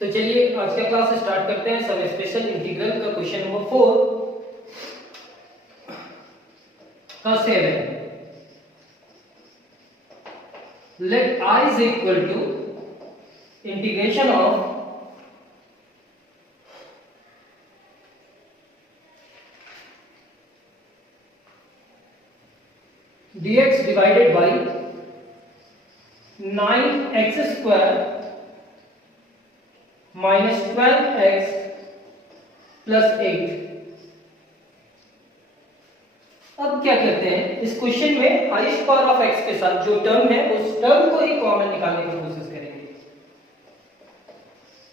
तो चलिए आज का क्लास स्टार्ट करते हैं। सब स्पेशल इंटीग्रल का क्वेश्चन नंबर 4 का 7। Let I is equal to integration of dx divided by 9x square minus 12x plus 8। अब क्या करते हैं, इस क्वेश्चन में हाईएस्ट पावर ऑफ x के साथ जो टर्म है उस टर्म को ही कॉमन निकालने की कोशिश करेंगे।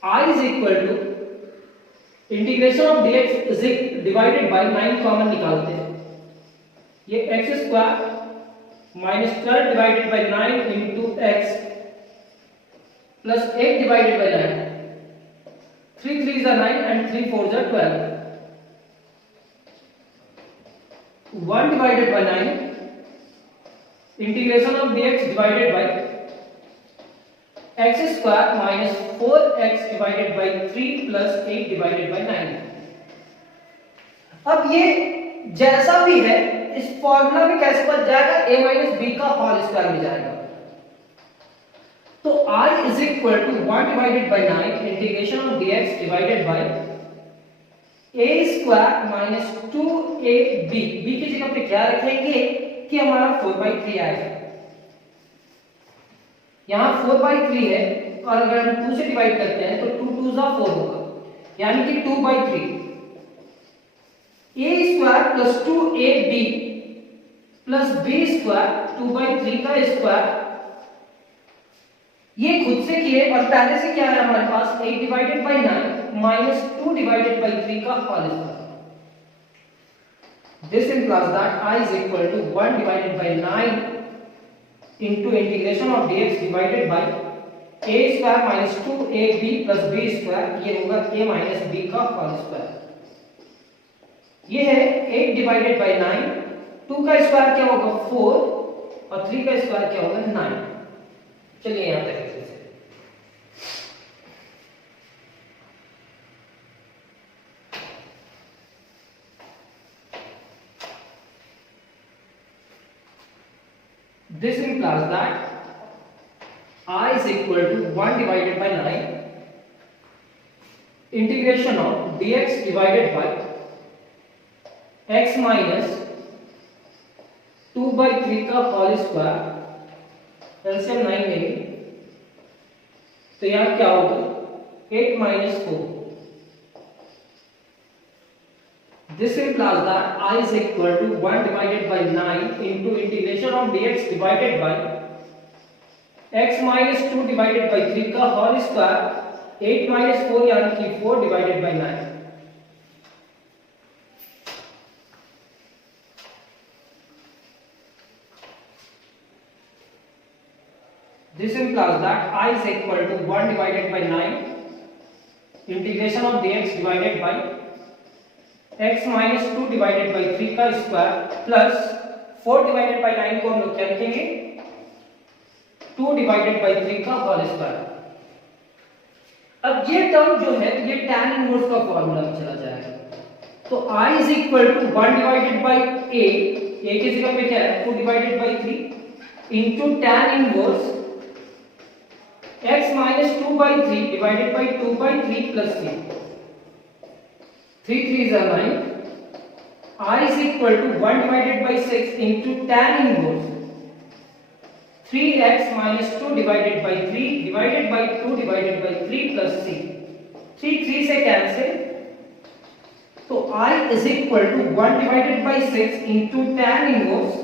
I is equal to integration of dx divided by 9 common निकालते हैं। ये x square minus 12 divided by 9 into x plus 8 divided by 9। 3 3 is 9 and 3 4 is 12। 1 divided by 9 integration of dx divided by x square minus 4x divided by 3 plus 8 divided by 9। अब ये जैसा भी है इस formula में कैसे बन जाएगा, a माइनस बी का होल स्क्वायर में जाएगा। तो I is equal to 1 divided by 9 integration of dx divided by a square minus 2ab। b की जगह पे क्या रखेंगे कि हमारा 4/3 आएगा। यहां 4/3 है और अगर हम 2 से डिवाइड करते हैं तो 2 2 जा 4 होगा, यानी कि 2/3। a square plus 2ab plus b square 2/3 का स्क्वायर, ये खुद से किए और पहले से क्या है हमारे पास 8 divided by 9 minus 2 divided by 3 का whole square. This implies that I is equal to 1 divided by 9 into integration of dx divided by a square minus 2ab plus b square, ये होगा a minus b का whole square. ये है 8 divided by 9, 2 का square क्या होगा 4 और 3 का स्क्वायर क्या होगा 9। चलिए यहां तक this implies that I is equal to 1 divided by 9 integration of dx divided by x minus 2/3 का होल स्क्वायर। एलसीएम 9 लेंगे तो यहाँ क्या होगा 8 minus 4। This implies that I is equal to 1 divided by 9 into integration of dx divided by x minus 2 divided by 3 का whole square 8 minus 4 यानी कि 4 divided by 9। This implies that I is equal to 1 divided by 9 integration of dx divided by x minus 2 divided by 3 का square plus 4 divided by 9 को हम लोग क्या लिखेंगे 2 divided by 3 का होल स्क्वायर। अब ये टर्म जो है ये tan इनवर्स का फॉर्मूला में चला जाएगा। तो I is equal to 1 divided by a की जगह पे क्या है 2 divided by 3 into tan inverse x minus 2/3 divided by 2/3 plus 3। 3 3 is 9। I is equal to 1 divided by 6 into tan inverse 3x minus 2 divided by 3 divided by 2 divided by 3 plus c। 3 3 से cancel, तो I is equal to 1 divided by 6 into tan inverse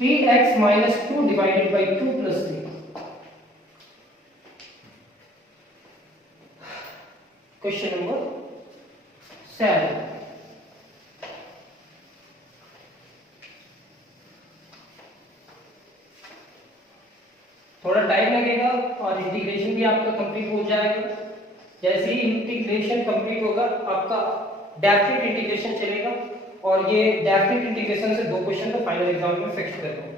3x minus 2 divided by 2 plus 3। Question number 7। थोड़ा time लगेगा और integration भी आपका complete हो जाएगा। जैसे ही इंटीग्रेशन कंप्लीट होगा आपका डेफिनेट इंटीग्रेशन चलेगा और ये डेफिनेट इंटीग्रेशन से 2 क्वेश्चन को फाइनल एग्जाम में फिक्स करेंगे।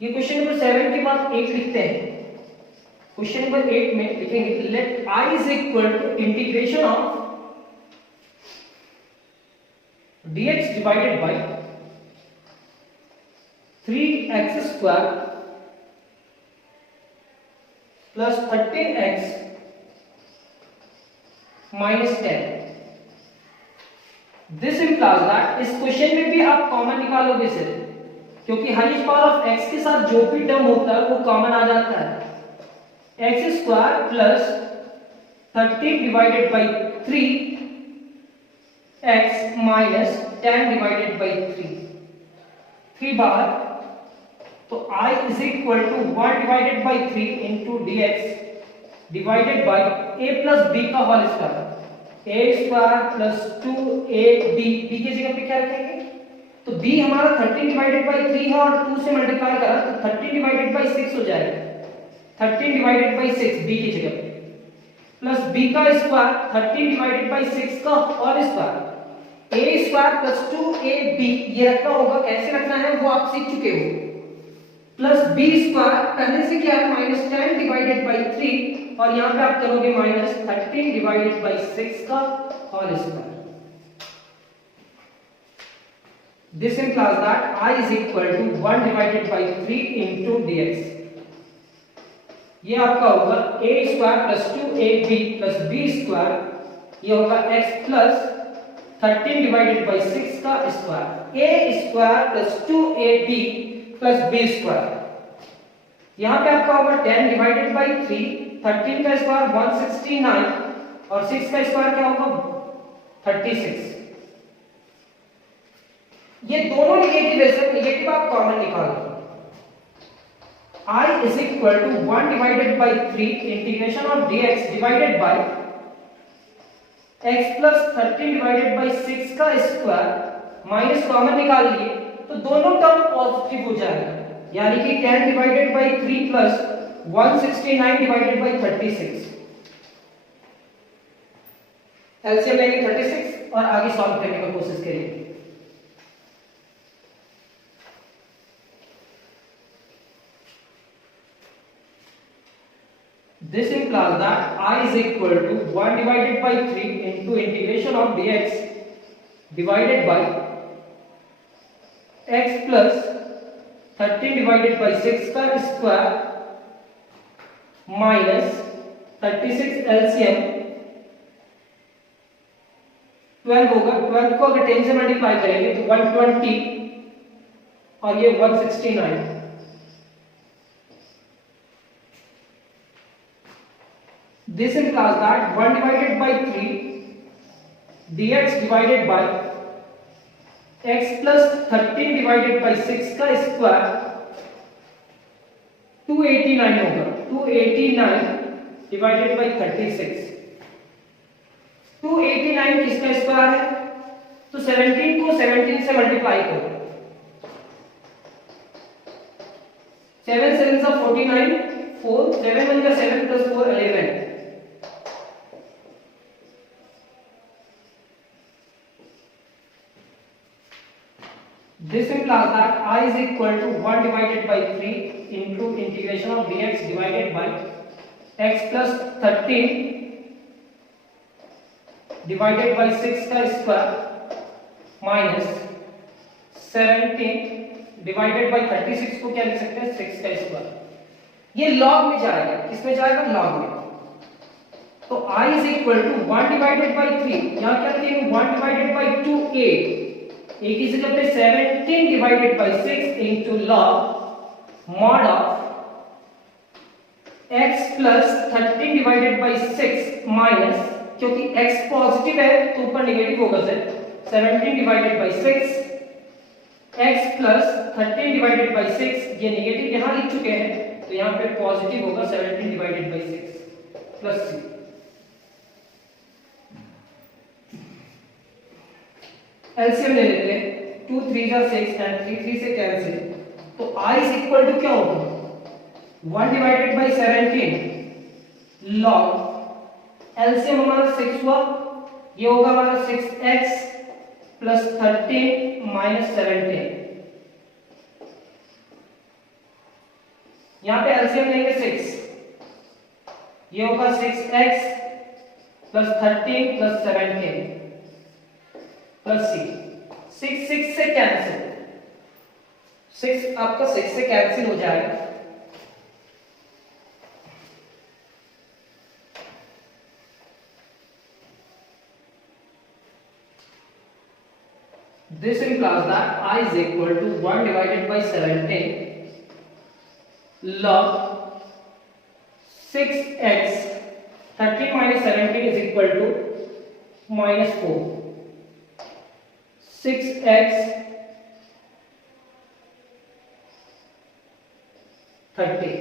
ये क्वेश्चन नंबर 7 के बाद 8 लिखते हैं। क्वेश्चन नंबर 8 में लिखेंगे let I is equal to integration of dx divided by 3x square plus 13x minus 10। This implies that इस क्वेश्चन में भी आप कॉमन निकालोगे सर, क्योंकि हाईएस्ट पावर ऑफ x के साथ जो भी टर्म होता है वो कॉमन आ जाता है। x square plus 13 divided by 3 x minus 10 divided by 3 बार, तो I is equal to 1 divided by 3 into dx divided by a plus b का whole square, a square plus 2ab, b की जगह पे क्या रखेंगे, तो b हमारा 13 डिवाइडेड बाई 3 है और 2 से मल्टीप्लाई करा तो 13 डिवाइडेड बाई 6 हो जाएगा, 13 डिवाइडेड बाई 6 b की जगह पे, प्लस b का स्क्वायर 13 डिवाइडेड बाई 6 का whole square, a square plus 2ab, ये रखना होगा, कैसे रखना है वो आप सीख चुके हो, प्लस b स्क्वायर पहले से क्या है माइनस 10 डिवाइडेड बाई 3 और यहाँ पे आप करोगे माइनस 13 डिवाइडेड बाई 6 का whole square. This implies that I is equal to 1 divided by 3 into dx, ये आपका होगा a square plus 2ab plus b square, ये होगा x प्लस 13 डिवाइडेड बाई 6 का square, a square plus 2ab plus b square, यहाँ पे आपका होगा 10 डिवाइडेड बाई 3, 13 का स्क्वायर 169 और 6 का स्क्वायर क्या होगा 36। ये दोनों निगेटिव है सर, निगेटिव आप कॉमन निकालो। I is equal to 1 divided by 3 integration of dx divided by x plus 13 divided by 6 का स्क्वायर माइनस कॉमन निकाल लिए तो दोनों टर्म पॉजिटिव हो जाएगा, यानी कि 10 divided by 3 plus 169 divided by 36, LCM लेंगे 36 और आगे सॉल्व करने का कोशिश करेंगे। This implies that I is equal to 1 divided by 3 into integration of dx divided by x plus 13 divided by 6 का स्क्वायर माइनस 36 एलसीएम 12 होगा, 12 को अगर 10 से मल्टीप्लाई करेंगे तो 120 और ये 169। This implies that 1 divided by 3 dx divided by x plus 13 divided by 6 का स्क्वायर 289 होगा, 289 डिवाइडेड बाई 36, 289 किसका स्क्वायर है, तो 17 को 17 से मल्टीप्लाई करो, 7 7 49, 4 7 1 का 7 plus 4 11। This implies that I is equal to 1 divided by 3 into integration of dx divided by x plus 13 divided by 6 का स्क्वायर माइनस 17 डिवाइडेड बाई 36 को क्या लिख सकते हैं 6 का स्क्वायर, ये लॉग में जाएगा, किसमें जाएगा लॉग में, तो I is equal to 1 divided by 3, यहाँ क्या लिखेंगे 1 डिवाइडेड बाई 2a, एक ही जगह पे 17 divided by 6 into log mod of x plus 13 divided by 6 minus, क्योंकि x पॉजिटिव है तो ऊपर नेगेटिव होगा sir, 17 divided by 6 x plus 13 divided by 6, ये नेगेटिव यहां लिख चुके हैं तो यहां पे पॉजिटिव होगा 17 divided by 6 plus c। LCM ले लेते हैं, 2 3 जा 6 एंड 3 3 से कैंसिल, तो I इज इक्वल टू क्या होगा 1 डिवाइडेड बाई 17 लॉग एलसीएम हमारा 6 हुआ, ये होगा हमारा 6x प्लस 13 माइनस 17, यहाँ पे एलसीएम लेंगे 6, ये होगा 6x plus 13 plus 17 plus c। 6 6 से कैंसिल, 6 आपका 6 से कैंसिल हो जाएगा। This implies that I is equal to 1 divided by 17 log 6x, 13 minus 17 is equal to minus 4, 6x 30,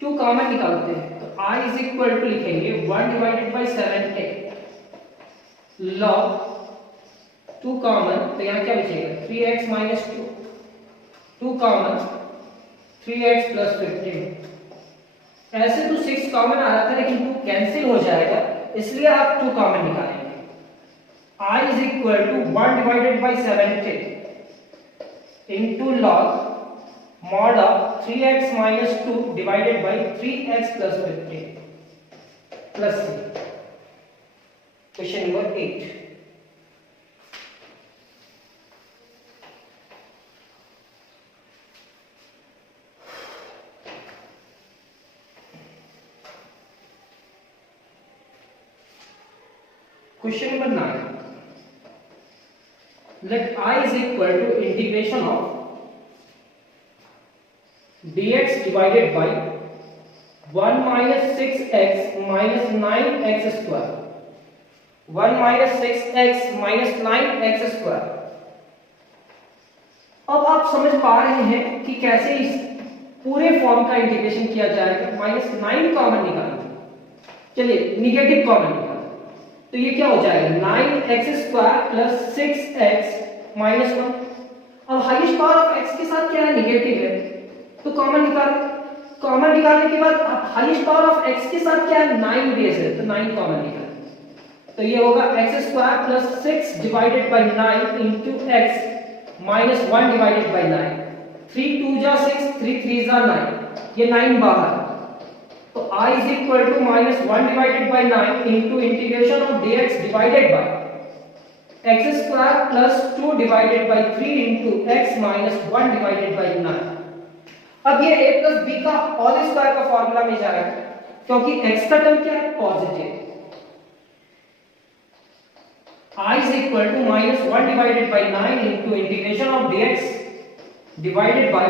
2 common निकालते हैं तो I is equal to लिखेंगे 1 divided by 17 log 2 कॉमन, तो यहाँ क्या बचेगा 3x minus 2, 2 common 3x plus 15। ऐसे तो 6 कॉमन आ रहा था लेकिन 2 कैंसिल हो जाएगा, इसलिए आप 2 कॉमन निकालेंगे। I is equal to 1 divided by 17 into log mod of 3x minus 2 divided by 3x plus 15 plus c। Question number 8। Question number 9. Let I is equal to integration of dx divided by 1 minus 6x minus 9x square, 1 minus 6x minus 9x square। अब आप समझ पा रहे हैं कि कैसे इस पूरे फॉर्म का इंटीग्रेशन किया जाएगा। -9 कॉमन निकालेंगे, चलिए निगेटिव कॉमन निकालें तो ये क्या हो जाएगा 9x square plus 6x minus 1। अब हाईएस्ट पावर ऑफ x के साथ क्या है निगेटिव है तो कॉमन निकालें। कॉमन निकालने के बाद अब हाईएस्ट पावर ऑफ x के साथ क्या है 9 बेस है तो 9 कॉमन निकालें तो ये होगा x square plus 6 divided by 9 into x minus 1 divided by 9। 3 2 जा 6, 3 3 जा 9, ये 9 बाहर तो I is equal to minus 1 divided by 9 into integration of dx divided by x square plus 2 divided by 3 into x minus 1 divided by 9। अब ये a plus b का whole square का formula में जाएगा क्योंकि x का टर्म क्या है positive. I is equal to minus 1 divided by 9 into integration of dx divided by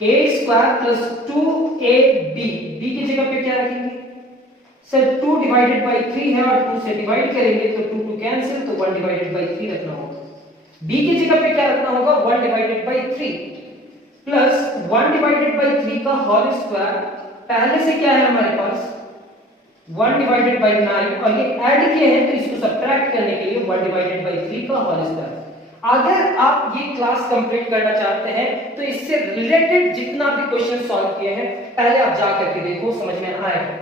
a square plus 2ab, b की जगह पे क्या रखेंगे सर 2 डिवाइडेड बाय 3 है और 2 से डिवाइड करेंगे तो 2 2 कैंसिल तो 1 डिवाइडेड बाय 3 रखना होगा। b की जगह पे क्या रखना होगा 1 divided by 3 plus 1 divided by 3 का होल स्क्वायर, पहले से क्या है हमारे पास 1 डिवाइडेड बाय 9 और ये ऐड किए हैं तो इसको सब्ट्रैक्ट करने के लिए 1 डिवाइडेड बाय 3 का होल स्क्वायर। अगर आप ये क्लास कंप्लीट करना चाहते हैं तो इससे रिलेटेड जितना भी क्वेश्चन सॉल्व किए हैं पहले आप जा करके देखो, समझ में आएगा।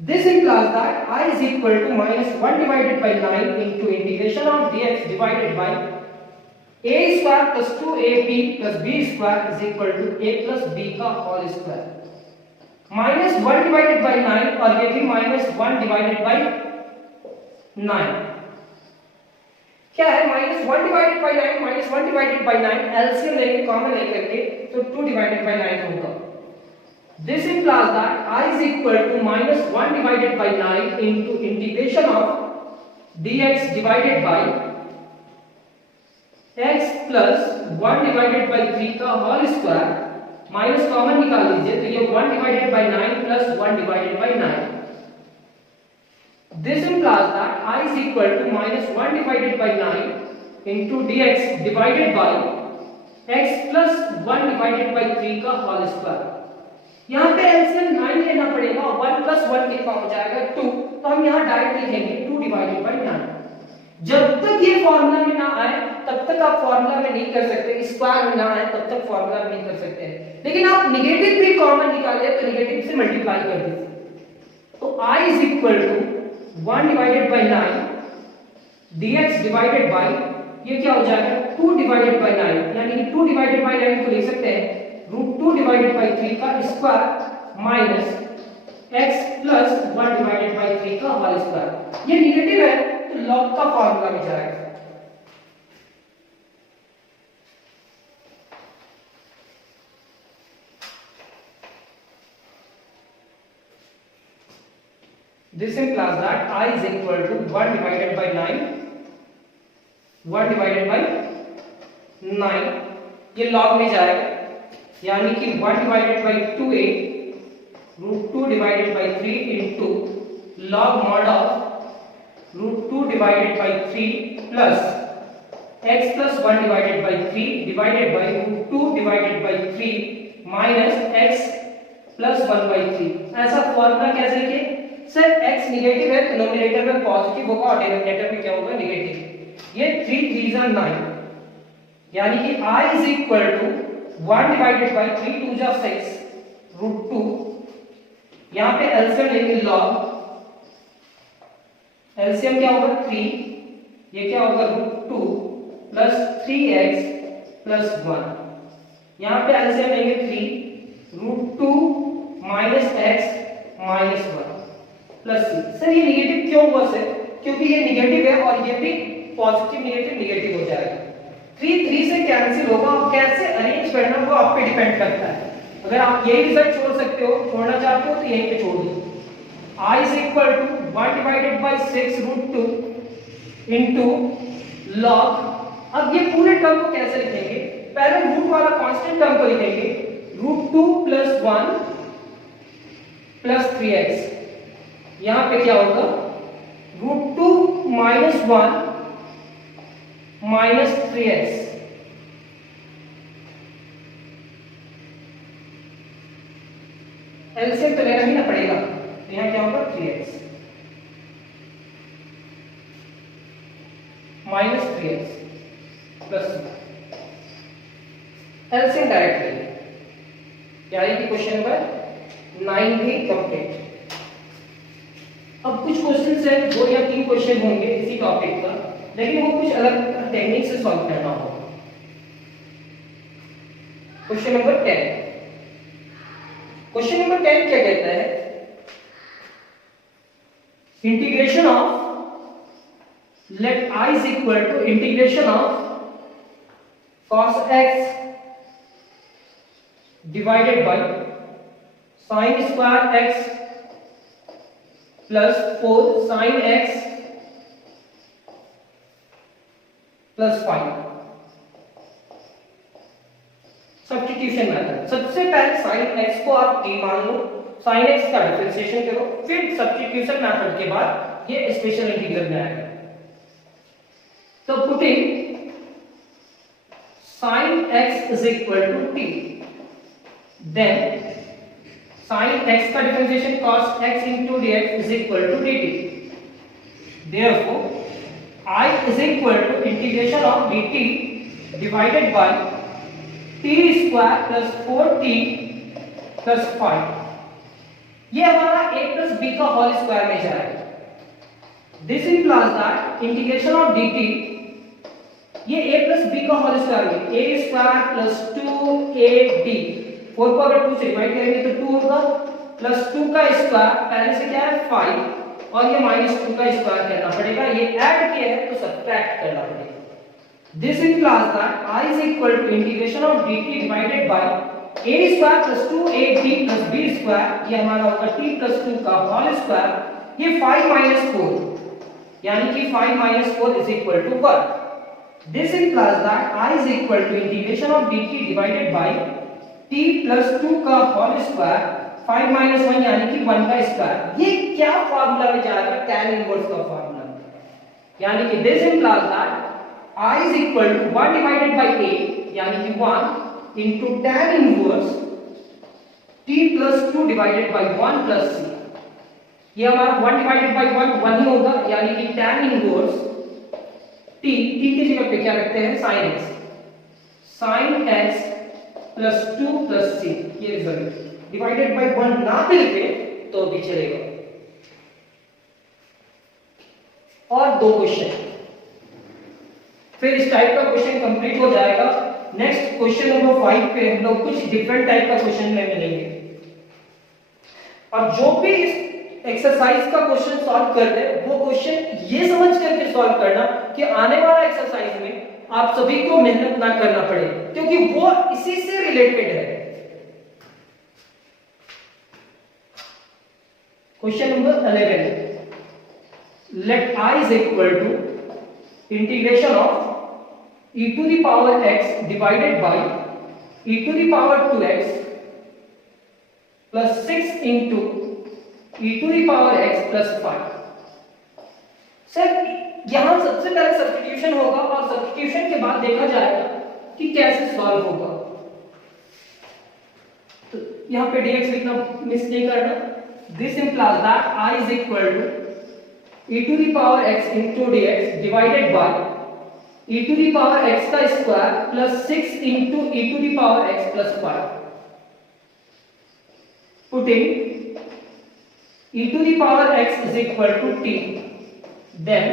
This implies that I is equal to minus 1 divided by 9 into integration of dx divided by a square plus 2ab plus b square is equal to a plus b का whole square. minus 1 divided by 9 और ये भी minus 1 divided by 9 क्या है -1 divided by 9 -1 divided by 9 LCM लेके common लेकर के तो 2 डिवाइडेड बाय 9 होगा। This implies that I is equal to -1 divided by 9 into integration of dx divided by x plus 1 divided by 3 का होल स्क्वायर माइनस कॉमन निकाल लीजिए तो ये 1 divided by 9 plus 1 divided by 9। This implies that I is equal to minus 1 divided by 9 into dx divided by x plus 1 divided by 3 का whole square. यहाँ पे LCM 9 लेना पड़ेगा, 1 plus 1 कितना हो जाएगा 2, तो हम यहाँ डायरेक्ट लिखेंगे 2 divided by 9। जब तक ये फॉर्मूला में ना आए तब तक आप फॉर्मूला में नहीं कर सकते, स्क्वायर में ना आए तब तक फॉर्मूला में नहीं कर सकते हैं। लेकिन आप निगेटिव भी कॉमन निकाले तो निगेटिव से मल्टीप्लाई कर दीजिए तो I is equal to 1 divided by 9 dx divided by ये क्या हो जाएगा 2 divided by 9 यानी कि 2 divided by 9 को लिख सकते हैं √2 divided by 3 का square minus x plus 1 divided by 3 का होल स्क्वायर। ये निगेटिव है तो लॉग का फॉर्मूला में जाएगा। This implies that I is equal to 1 divided by 9, 1 divided by 9, ये log में जाएगा, यानी कि 1 divided by 2a root 2 divided by 3 into log mod of root 2 divided by 3 plus x plus 1 divided by 3 divided by root 2 divided by 3 minus x plus 1 by 3। ऐसा formula कैसे लिखे sir? x negative है तो denominator में positive होगा और denominator में क्या होगा? नेगेटिव। ये 3 3 are 9, यानी कि I is equal to 1 divided by 3 2 जा 6 root 2, यहाँ पे एलसीएम लेंगे log, एलसीएम क्या होगा? 3, ये क्या होगा? root 2 plus 3x plus 1, यहाँ पे एलसीएम लेंगे 3 root 2 minus x minus 1 plus सी। सर ये निगेटिव क्यों हुआ सर? क्योंकि ये निगेटिव है और ये भी पॉजिटिव नेगेटिव नेगेटिव हो जाएगा। 3 3 से कैंसिल होगा और कैसे अरेंज करना वो आप पे डिपेंड करता है। अगर आप यही रिजल्ट छोड़ सकते हो, छोड़ना चाहते हो तो यहीं पे छोड़ दो। I is equal to 1 divided by 6 root 2 into log। अब ये पूरे टर्म को कैसे लिखेंगे? पहले रूट वाला कांस्टेंट टर्म को लिखेंगे root 2 plus 1 plus 3x। यहां पे क्या होगा? root 2 minus 1 minus 3x। LCM तो लेना ही ना पड़ेगा, तो यहां क्या होगा? 3x minus 3x plus LCM direct लेंगे, यानी कि क्वेश्चन नंबर 9 भी कंप्लीट। अब कुछ क्वेश्चंस हैं, 2 या 3 क्वेश्चन होंगे इसी टॉपिक का, लेकिन वो कुछ अलग टेक्निक से सॉल्व करना होगा। क्वेश्चन नंबर 10, क्वेश्चन नंबर 10 क्या कहता है? Integration of let I is equal to integration of cos x divided by sin square x plus 4 sin x plus 5। Substitution method. सबसे पहले sin x को आप t मान लो, sin x का डिफरेंशिएशन करो, फिर सब्स्टिट्यूशन मेथड के बाद ये स्पेशल इंटीग्रल में आएगा। तो putting sin x is equal to t, then sin x का differentiation cos x into dx is equal to dt। Therefore, I is equal to integration of dt divided by t square plus 4t plus 5। ये हमारा a plus b का whole square में जाएगा। This implies that integration of dt, ये a plus b का whole square में a square plus 2ab, 4 को अगर 2 से डिवाइड करेंगे तो 2 होगा, प्लस 2 का स्क्वायर, पहले से क्या है 5, और ये -2 का स्क्वायर करना पड़ेगा, ये ऐड किया है तो सब्ट्रैक्ट करना पड़ेगा। This implies that I is equal to integration of dt divided by a square plus 2ab plus b square, ये हमारा होगा t plus 2 का होल स्क्वायर, ये 5 minus 4, यानी कि 5 minus 4 is equal to 1। This implies that I is equal to integration of dt divided by t plus 2 का whole square 5 minus 1 यानी कि 1 का स्क्वायर। ये क्या फार्मूला में जाएगा? tan इनवर्स का फार्मूला, यानी कि this implies that I is equal to 1 divided by a, यानी कि 1 into tan inverse t plus 2 divided by 1 plus c। ये हमारा 1 divided by 1 1 ही होगा, यानी कि tan इनवर्स t की जगह पे क्या रखते हैं? sin x, sin x plus 2 plus c, ये रिजल्ट डिवाइडेड बाय 1 ना भी लिखे तो भी चलेगा। और 2 क्वेश्चन, फिर इस टाइप का क्वेश्चन कंप्लीट हो जाएगा। नेक्स्ट क्वेश्चन नंबर 5 पे हम लोग कुछ डिफरेंट टाइप का क्वेश्चन में मिलेंगे, और जो भी इस एक्सरसाइज का क्वेश्चन सॉल्व कर रहे हैं वो क्वेश्चन ये समझ करके सॉल्व करना कि आने वाला एक्सरसाइज में आप सभी को मेहनत ना करना पड़े, क्योंकि वो इसी से रिलेटेड है। Question number 11, let I is equal to integration of e to the power x divided by e to the power 2x plus 6 into e to the power x plus 5। Sir यहां सबसे पहले substitution होगा और substitution के बाद देखा जाएगा कि कैसे सॉल्व होगा। तो यहां पे dx लिखना मिस नहीं करना। This implies that I is equal to e to the power x into dx divided by e to the power x का square plus 6 into e to the power x plus 5। Putting e to the power x is equal to t, then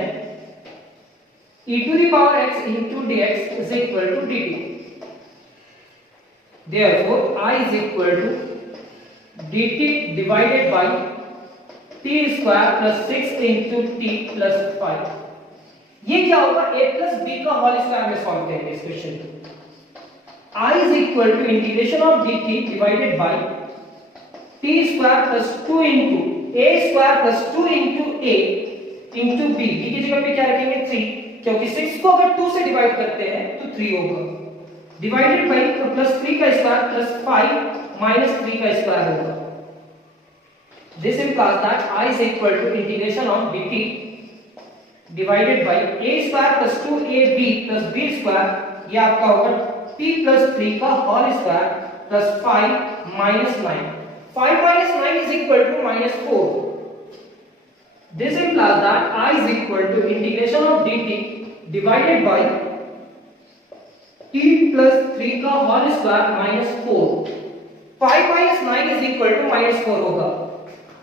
e to the power x into dx is equal to dt। Therefore I is equal to dt divided by t square plus 6 into t plus 5। ये क्या होगा, a plus b का whole square में solve करेंगे इस question को। I is equal to integration of dt divided by t square plus 2 into a square plus 2 into a into b। b की जगह पे क्या रखेंगे 3, क्योंकि 6 को अगर 2 से डिवाइड करते हैं तो 3 होगा, डिवाइडेड बाय प्लस 3 का स्क्वायर प्लस 5 माइनस 3 का स्क्वायर होगा। This implies that I is equal to integration of dt divided by a square plus 2ab plus b square, ये आपका होगा t plus 3 का whole square plus 5 minus 9। 5 minus 9 is equal to minus 4। This implies that I is equal to integration of dt divided by t plus 3 का whole square minus 4। 5 minus 9 is equal to minus 4 होगा।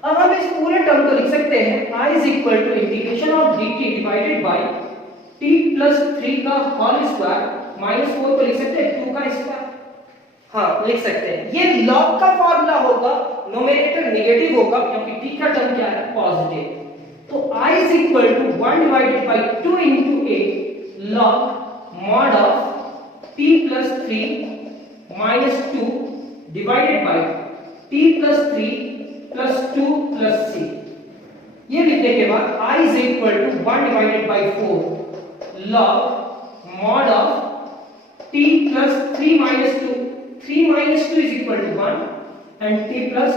अब हम इस पूरे term को लिख सकते हैं I is equal to integration of dt divided by t plus 3 का होल स्क्वायर minus 4 को लिख सकते हैं 2 का स्क्वायर। हाँ लिख सकते हैं। ये log का फॉर्मूला होगा, नोमिनेटर नेगेटिव होगा क्योंकि t का टर्म क्या है, पॉजिटिव। तो I is equal to 1 divided by 2 into a log mod of t plus 3 minus 2 divided by t plus 3 plus 2 plus c। ये लिखने के बाद I is equal to 1 divided by 4 log mod of t plus 3 minus 2। 3 minus 2 is equal to 1 and t plus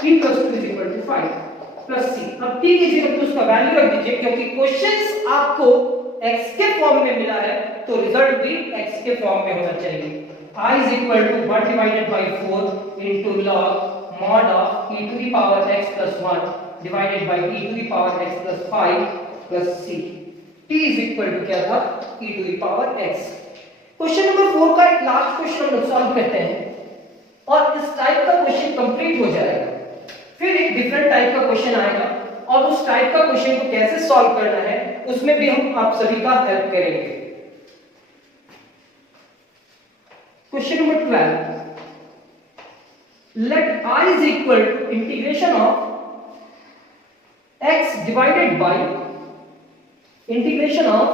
3 plus 2 is equal to 5 plus c। अब t की जगह पे उसका value रख दीजिए, क्योंकि क्वेश्चंस आपको x के फॉर्म में मिला है तो रिजल्ट भी x के फॉर्म में होना चाहिए। I is equal to 1 divided by 4 into log mod of e to the power x plus 1 divided by e to the power x plus 5 plus c। t is equal to क्या था, e to the power x। Question number 4 का एक last question हम लोग solve करते हैं और इस टाइप का क्वेश्चन कंप्लीट हो जाएगा। फिर एक डिफरेंट टाइप का क्वेश्चन आएगा और उस टाइप का क्वेश्चन को कैसे सॉल्व करना है उसमें भी हम आप सभी का हेल्प करेंगे। Question number 12, let I is equal to integration of x divided by integration of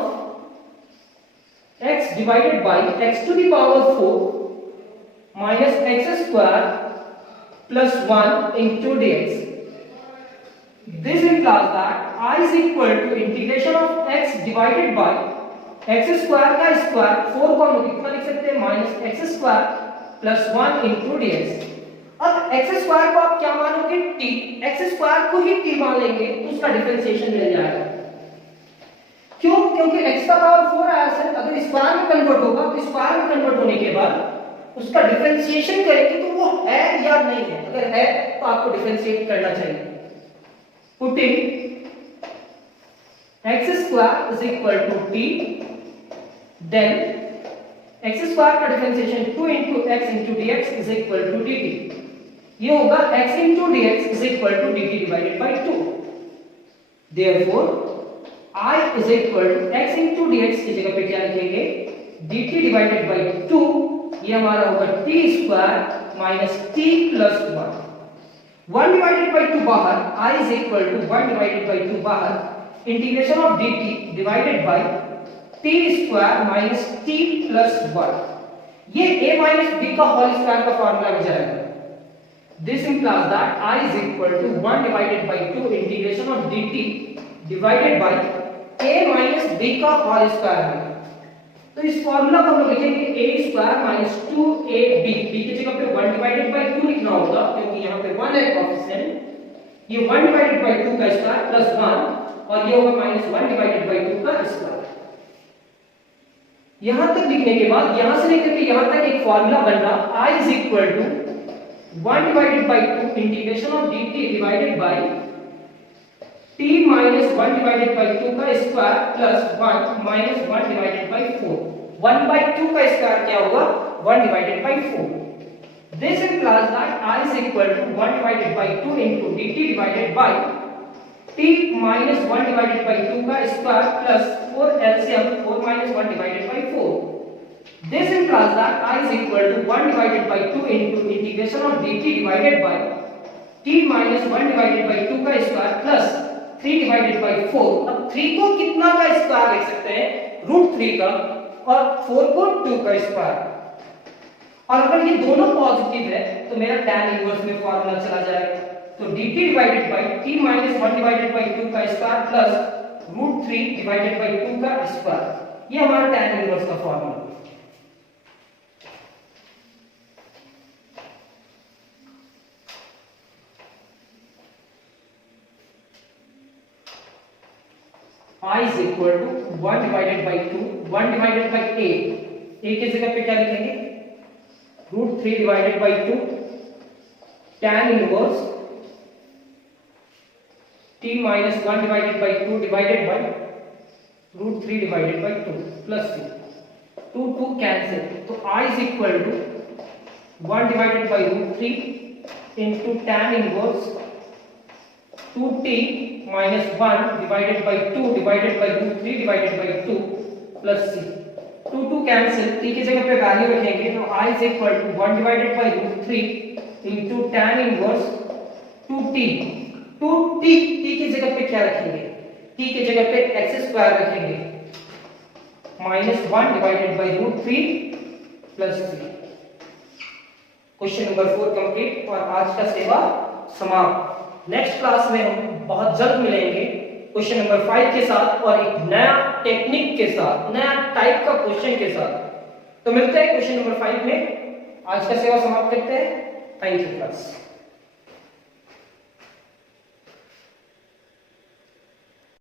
x divided by x to the power 4 minus x square plus 1 into dx। This implies that I is equal to integration of x divided by x square का square 4 को हम कितना लिख सकते हैं minus x square plus 1 into dx। अब x square को आप क्या मानोगे, t। x स्क्वायर को ही t मान लेंगे तो उसका डिफरेंशिएशन मिल जाएगा। क्यों, क्योंकि x का पावर 4 आया सर, अगर स्क्वायर में कन्वर्ट होगा तो स्क्वायर में कन्वर्ट होने के बाद उसका डिफरेंशिएशन करेंगे तो वो है या नहीं है, अगर है तो आपको डिफरेंशिएट करना चाहिए। Putting x square is equal to t, then x square का differentiation 2 into x into dx is equal to dt। ये होगा x into dx is equal to dt divided by 2। Therefore I is equal to x into dx की जगह पे क्या लिखेंगे, dt divided by 2। ये हमारा होगा t square minus t plus 1। 1 divided by 2 बाहर, I is equal to 1 divided by 2 बाहर, integration of dt divided by t square minus t plus 1। ये a माइनस b का होल स्क्वायर का formula बन जाएगा। This implies that I is equal to 1 divided by 2 integration of dt divided by a minus b का whole square है। तो इस formula को हम लोग लिखेंगे a square minus 2ab, b की जगह पे 1 डिवाइडेड बाई 2 लिखना होगा क्योंकि यहाँ पे 1 है कोएफिशिएंट। ये 1 डिवाइडेड बाई 2 का स्क्वायर प्लस 1 और ये होगा माइनस 1 डिवाइडेड बाई 2 का स्क्वायर। यहां तक लिखने के बाद यहां से लेकर के यहां तक एक फॉर्मूला बन रहा I is equal to 1 divided by 2 integration of dt divided by t minus 1 divided by 2 का square plus 1 minus 1 divided by 4। 1 by 2 का स्क्वायर क्या होगा? 1 divided by 4। This implies that I is equal to 1 divided by 2 into dt divided by t minus 1 divided by 2 का square plus 4 LCM 4 minus 1 divided by 4। This implies that I is equal to 1 divided by 2 into integration of dt divided by t minus 1 divided by 2 का square plus 3 divided by 4। अब 3 को कितना का square लिख सकते हैं? √3 का, और 4 को 2 का स्क्वायर। और अगर ये दोनों पॉजिटिव है तो मेरा tan इनवर्स में फार्मूला चला जाएगा। तो dt divided by t minus 1 divided by 2 का स्क्वायर प्लस √3 डिवाइडेड बाई 2 का स्क्वायर, ये हमारा tan इनवर्स का formula. I is equal to 1 divided by 2, 1 divided by a की जगह पे क्या लिखेंगे? √3 divided by 2 tan inverse t minus 1 divided by 2 divided by √3 divided by 2 plus c। 2 cancel, तो I is equal to 1 divided by √3 into tan inverse 2t minus 1 divided by 2 divided by √3 divided by 2 plus c। 2 cancel, t की जगह पे value रखेंगे तो I is equal to 1 divided by √3 into tan inverse 2t। 2t t की जगह पे क्या रखेंगे? t की जगह पे x स्क्वायर रखेंगे minus 1 divided by √3 plus c। Question number 4 complete और आज का सेवा समाप्त। नेक्स्ट क्लास में हम बहुत जल्द मिलेंगे क्वेश्चन नंबर 5 के साथ और एक नया टेक्निक के साथ, नया टाइप का क्वेश्चन के साथ। तो मिलते हैं क्वेश्चन नंबर 5 में। आज का सेवा समाप्त करते हैं। Thank you class.